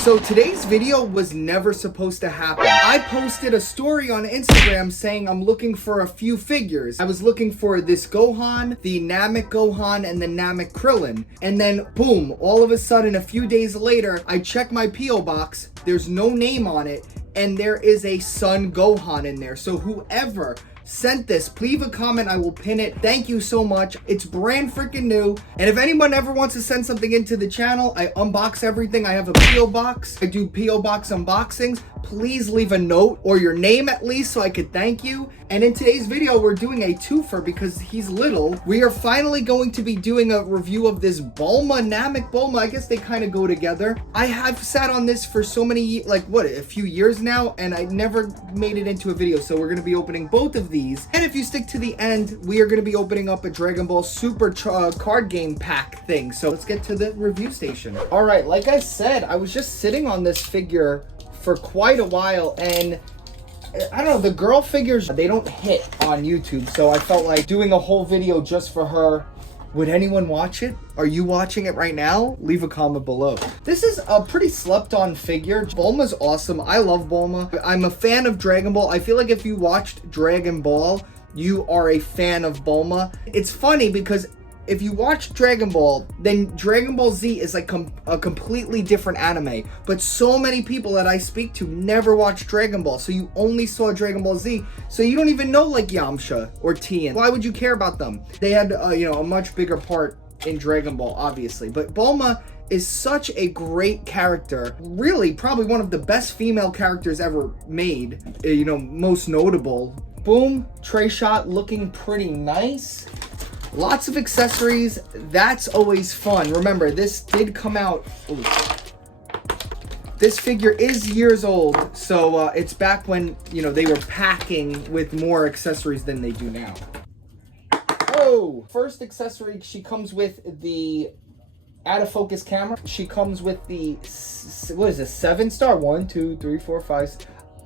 So today's video was never supposed to happen. I posted a story on Instagram saying I'm looking for a few figures. I was looking for this Gohan, the Namek Gohan, and the Namek Krillin. And then boom, all of a sudden a few days later, I check my P.O. box, there's no name on it, and there is a Son Gohan in there. So whoever sent this, leave a comment, I will pin it. Thank you so much. It's brand freaking new. And if anyone ever wants to send something into the channel, I unbox everything. I have a P.O. box. I do P.O. box unboxings. Please leave a note or your name at least so I could thank you. And in today's video, we're doing a twofer because he's little. We are finally going to be doing a review of this Bulma, Namek Bulma. I guess they kind of go together. I have sat on this for so many, like what, a few years now, and I never made it into a video. So we're going to be opening both of these. And if you stick to the end, we are going to be opening up a Dragon Ball Super card game pack thing. So let's get to the review station. All right, like I said, I was just sitting on this figure for quite a while, and I don't know, the girl figures, they don't hit on YouTube, so I felt like doing a whole video just for her. Would anyone watch it? Are you watching it right now? Leave a comment below. This is a pretty slept on figure. Bulma's awesome. I love Bulma. I'm a fan of Dragon Ball. I feel like if you watched Dragon Ball, you are a fan of Bulma. It's funny because if you watch Dragon Ball, then Dragon Ball Z is like a completely different anime. But so many people that I speak to never watched Dragon Ball. So you only saw Dragon Ball Z. So you don't even know like Yamcha or Tien. Why would you care about them? They had, a much bigger part in Dragon Ball, obviously. But Bulma is such a great character. Really, probably one of the best female characters ever made. Most notable. Boom, tray shot looking pretty nice. Lots of accessories. That's always fun. Remember, this did come out. Ooh. This figure is years old, so it's back when, they were packing with more accessories than they do now. Oh, first accessory, she comes with the out of focus camera. She comes with the, what is this, 7-star? 1, 2, 3, 4, 5.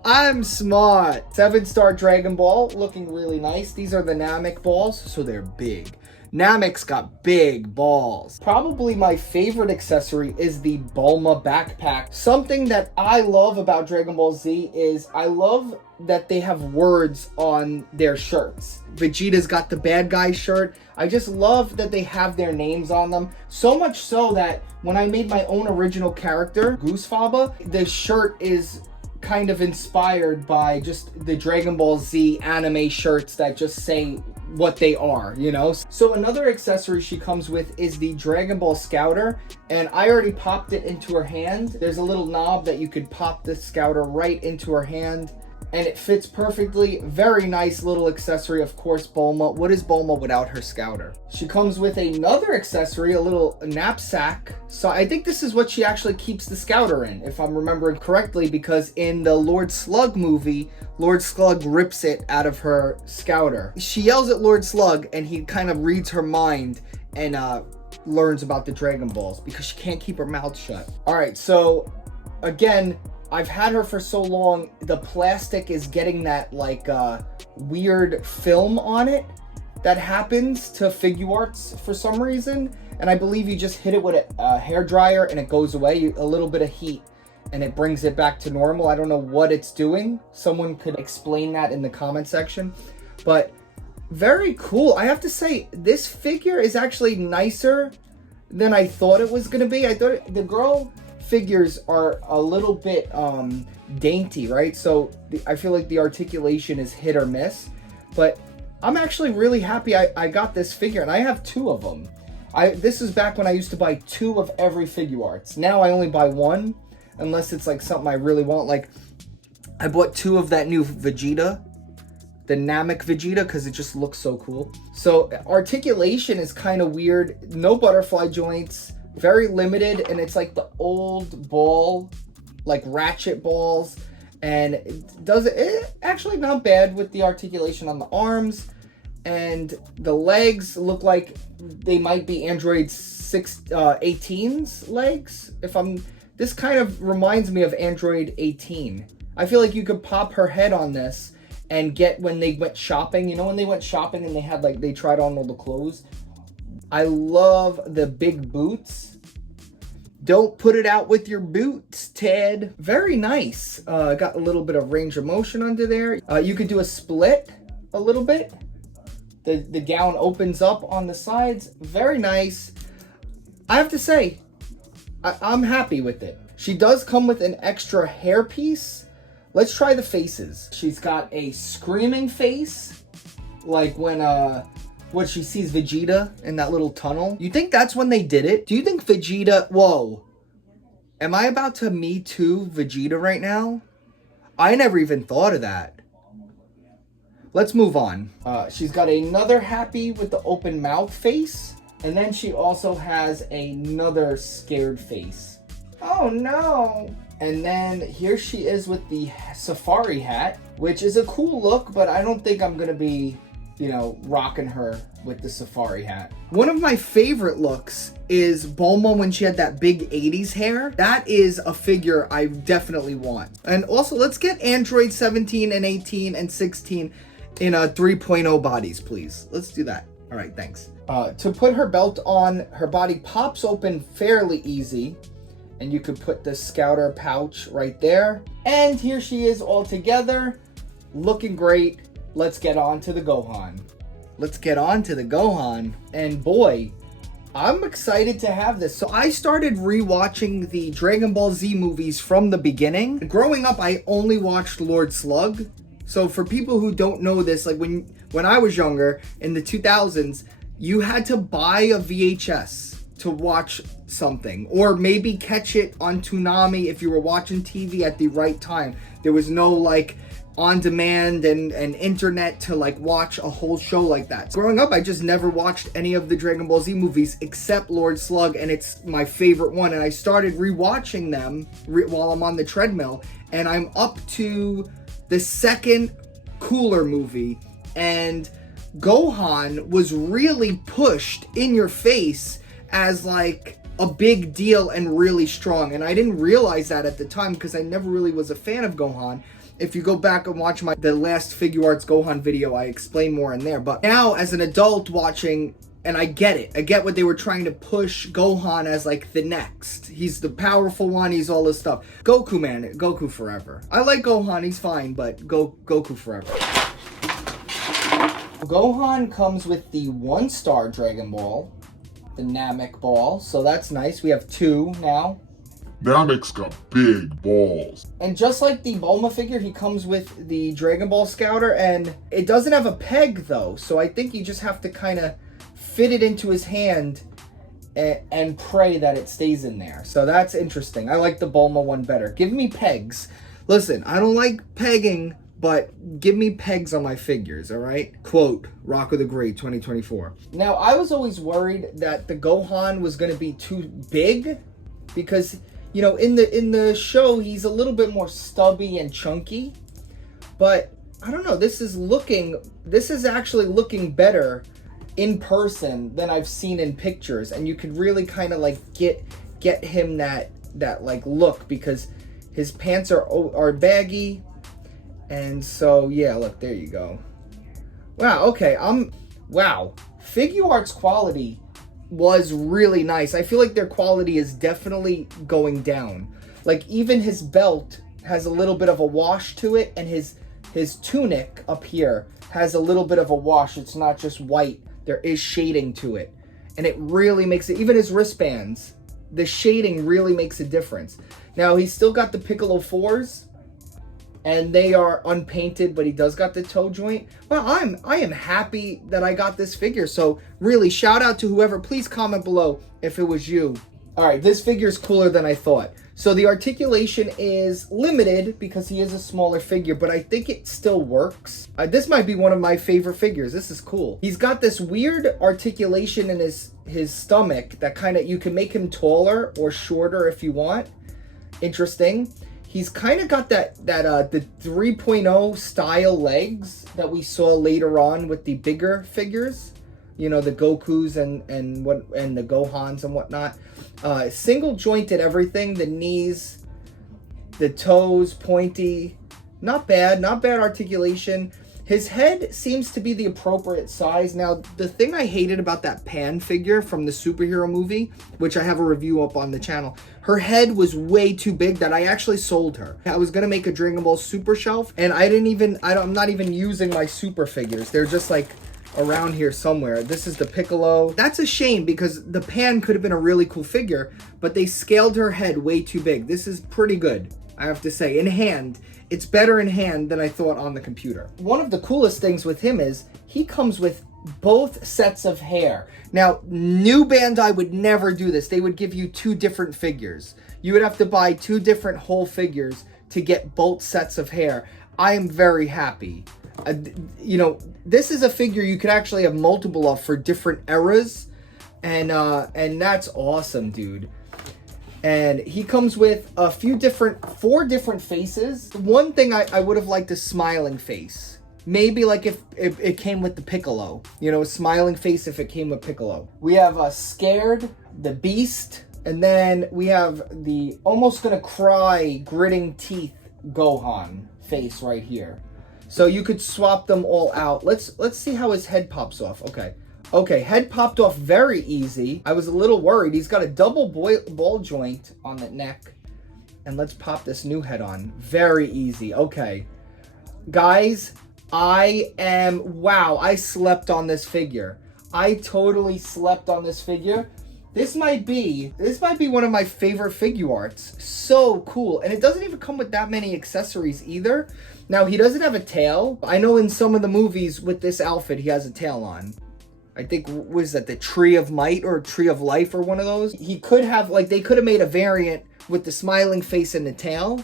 I'm smart. 7-star Dragon Ball, looking really nice. These are the Namek balls, so they're big. Namek's got big balls. Probably my favorite accessory is the Bulma backpack. Something that I love about Dragon Ball Z is I love that they have words on their shirts. Vegeta's got the bad guy shirt. I just love that they have their names on them. So much so that when I made my own original character, Goose Faba, the shirt is kind of inspired by just the Dragon Ball Z anime shirts that just say what they are, So another accessory she comes with is the Dragon Ball Scouter, and I already popped it into her hand. There's a little knob that you could pop the Scouter right into her hand, and it fits perfectly. Very nice little accessory. Of course, Bulma. What is Bulma without her Scouter? She comes with another accessory, a little knapsack. So I think this is what she actually keeps the Scouter in, if I'm remembering correctly, because in the Lord Slug movie, Lord Slug rips it out of her Scouter. She yells at Lord Slug, and he kind of reads her mind and learns about the Dragon Balls because she can't keep her mouth shut. All right, so again, I've had her for so long, the plastic is getting that weird film on it that happens to Figuarts for some reason. And I believe you just hit it with a hair dryer and it goes away. A little bit of heat and it brings it back to normal. I don't know what it's doing. Someone could explain that in the comment section. But very cool. I have to say, this figure is actually nicer than I thought it was going to be. I thought the girl figures are a little bit dainty, right? So I feel like the articulation is hit or miss, but I'm actually really happy I got this figure, and I have 2 of them. This is back when I used to buy 2 of every Figuarts. Now I only buy 1 unless it's like something I really want. Like I bought 2 of that new Vegeta, the Namek Vegeta, because it just looks so cool. So articulation is kind of weird. No butterfly joints. Very limited, and it's like the old ball, like ratchet balls, and it does it actually not bad with the articulation on the arms, and the legs look like they might be Android 18's legs. This kind of reminds me of Android 18. I feel like you could pop her head on this and get when they went shopping. When they went shopping and they had they tried on all the clothes. I love the big boots. Don't put it out with your boots, Ted. Very nice. Got a little bit of range of motion under there. You could do a split a little bit. The gown opens up on the sides. Very nice. I have to say, I'm happy with it. She does come with an extra hair piece. Let's try the faces. She's got a screaming face, like when she sees Vegeta in that little tunnel. You think that's when they did it? Do you think Vegeta... Whoa. Am I about to Me Too Vegeta right now? I never even thought of that. Let's move on. She's got another happy with the open mouth face. And then she also has another scared face. Oh no! And then here she is with the safari hat, which is a cool look, but I don't think I'm gonna be, you know, rocking her with the safari hat. One of my favorite looks is Bulma when she had that big 80s hair. That is a figure I definitely want. And also, let's get Android 17 and 18 and 16 in a 3.0 bodies, please. Let's do that. All right, thanks. To put her belt on, her body pops open fairly easy. And you could put the scouter pouch right there. And here she is all together, looking great. Let's get on to the Gohan. Let's get on to the Gohan. And boy, I'm excited to have this. So I started rewatching the Dragon Ball Z movies from the beginning. Growing up, I only watched Lord Slug. So for people who don't know this, like when I was younger in the 2000s, you had to buy a VHS to watch something, or maybe catch it on Toonami if you were watching TV at the right time. There was no like on demand and internet to like watch a whole show like that. Growing up, I just never watched any of the Dragon Ball Z movies except Lord Slug, and it's my favorite one. And I started rewatching them while I'm on the treadmill, and I'm up to the second Cooler movie, and Gohan was really pushed in your face as like a big deal and really strong. And I didn't realize that at the time because I never really was a fan of Gohan. If you go back and watch the last Figuarts Gohan video, I explain more in there. But now as an adult watching, and I get it. I get what they were trying to push Gohan as like the next. He's the powerful one. He's all this stuff. Goku, man. Goku forever. I like Gohan. He's fine, but Goku forever. Gohan comes with the 1-star Dragon Ball, the Namek ball. So that's nice. We have 2 now. Namek's got big balls. And just like the Bulma figure, he comes with the Dragon Ball Scouter, and it doesn't have a peg though. So I think you just have to kind of fit it into his hand and pray that it stays in there. So that's interesting. I like the Bulma one better. Give me pegs. Listen, I don't like pegging, but give me pegs on my figures, all right? Quote, Rocco the Great 2024. Now, I was always worried that the Gohan was going to be too big because, you know, in the show, he's a little bit more stubby and chunky. But I don't know, this is actually looking better in person than I've seen in pictures, and you could really kind of like get him that like look because his pants are baggy. And so, yeah, look, there you go. Wow, okay, wow. Figuarts quality was really nice. I feel like their quality is definitely going down. Like, even his belt has a little bit of a wash to it, and his tunic up here has a little bit of a wash. It's not just white. There is shading to it. And it really makes it, even his wristbands, the shading really makes a difference. Now, he's still got the Piccolo 4s, and they are unpainted, but he does got the toe joint. Well, I am happy that I got this figure. So really, shout out to whoever. Please comment below if it was you. All right, this figure is cooler than I thought. So the articulation is limited because he is a smaller figure, but I think it still works. This might be one of my favorite figures. This is cool. He's got this weird articulation in his stomach that kind of, you can make him taller or shorter if you want. Interesting. He's kind of got the 3.0 style legs that we saw later on with the bigger figures. You know, the Gokus and the Gohans and whatnot. Single jointed everything. The knees, the toes, pointy. Not bad articulation. His head seems to be the appropriate size. Now, the thing I hated about that Pan figure from the superhero movie, which I have a review up on the channel, her head was way too big that I actually sold her. I was gonna make a Dragon Ball Super shelf, and I'm not even using my super figures. They're just like around here somewhere. This is the Piccolo. That's a shame because the Pan could have been a really cool figure, but they scaled her head way too big. This is pretty good, I have to say. In hand, it's better in hand than I thought on the computer. One of the coolest things with him is he comes with both sets of hair. Now, new Bandai would never do this. They would give you 2 different figures. You would have to buy 2 different whole figures to get both sets of hair. I am very happy. You know, this is a figure you could actually have multiple of for different eras, and that's awesome, dude. And he comes with a few 4 different faces. One thing I would have liked a smiling face. Maybe like if it came with the Piccolo. You know, a smiling face if it came with Piccolo. We have Scared, the Beast, and then we have the almost gonna cry, gritting teeth Gohan face right here. So you could swap them all out. Let's see how his head pops off. Okay, head popped off very easy. I was a little worried. He's got a double ball joint on the neck. And let's pop this new head on. Very easy. Okay. Guys, wow, I slept on this figure. I totally slept on this figure. This might be one of my favorite Figuarts. So cool. And it doesn't even come with that many accessories either. Now, he doesn't have a tail. I know in some of the movies with this outfit, he has a tail on. I think, was that the Tree of Might or Tree of Life or one of those? He could have, like, they could have made a variant with the smiling face and the tail.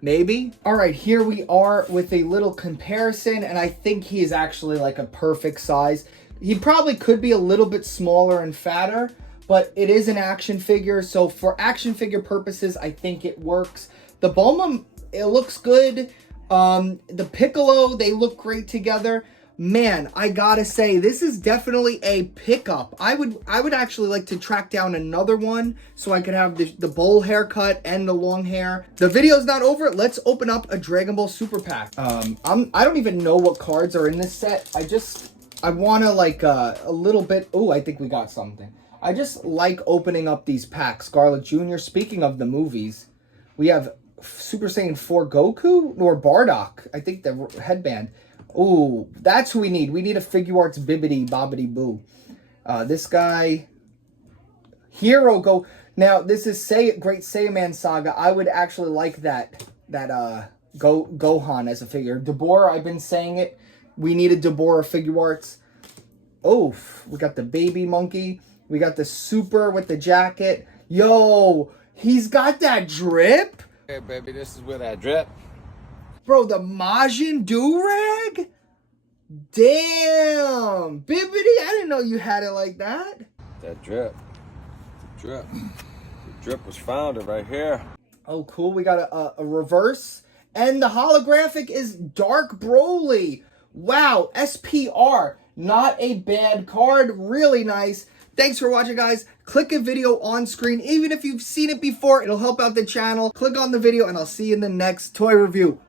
Maybe. All right, here we are with a little comparison, and I think he is actually like a perfect size. He probably could be a little bit smaller and fatter, but it is an action figure, so for action figure purposes, I think it works. The Bulma, it looks good. The Piccolo, they look great together. Man, I gotta say, this is definitely a pickup. I would actually like to track down another one so I could have the bowl haircut and the long hair. The video's not over. Let's open up a Dragon Ball Super Pack. I don't even know what cards are in this set. I want to like a little bit. Oh, I think we got something. I just like opening up these packs. Scarlet Jr., speaking of the movies, we have Super Saiyan 4 Goku or Bardock. I think the headband. Ooh, that's who we need. We need a Figuarts Bibbidi Bobbidi Boo. This guy, Hero Go. Now, this is Great Saiyaman Saga. I would actually like that Gohan as a figure. Deborah, I've been saying it. We need a Deborah Figuarts. Oh, we got the baby monkey. We got the super with the jacket. Yo, he's got that drip. Hey, baby, this is where that drip. Bro, the Majin Durag? Damn. Bibbidi, I didn't know you had it like that. That drip. The drip. The drip was founded right here. Oh, cool. We got a reverse. And the holographic is Dark Broly. Wow. SPR. Not a bad card. Really nice. Thanks for watching, guys. Click a video on screen. Even if you've seen it before, it'll help out the channel. Click on the video, and I'll see you in the next toy review.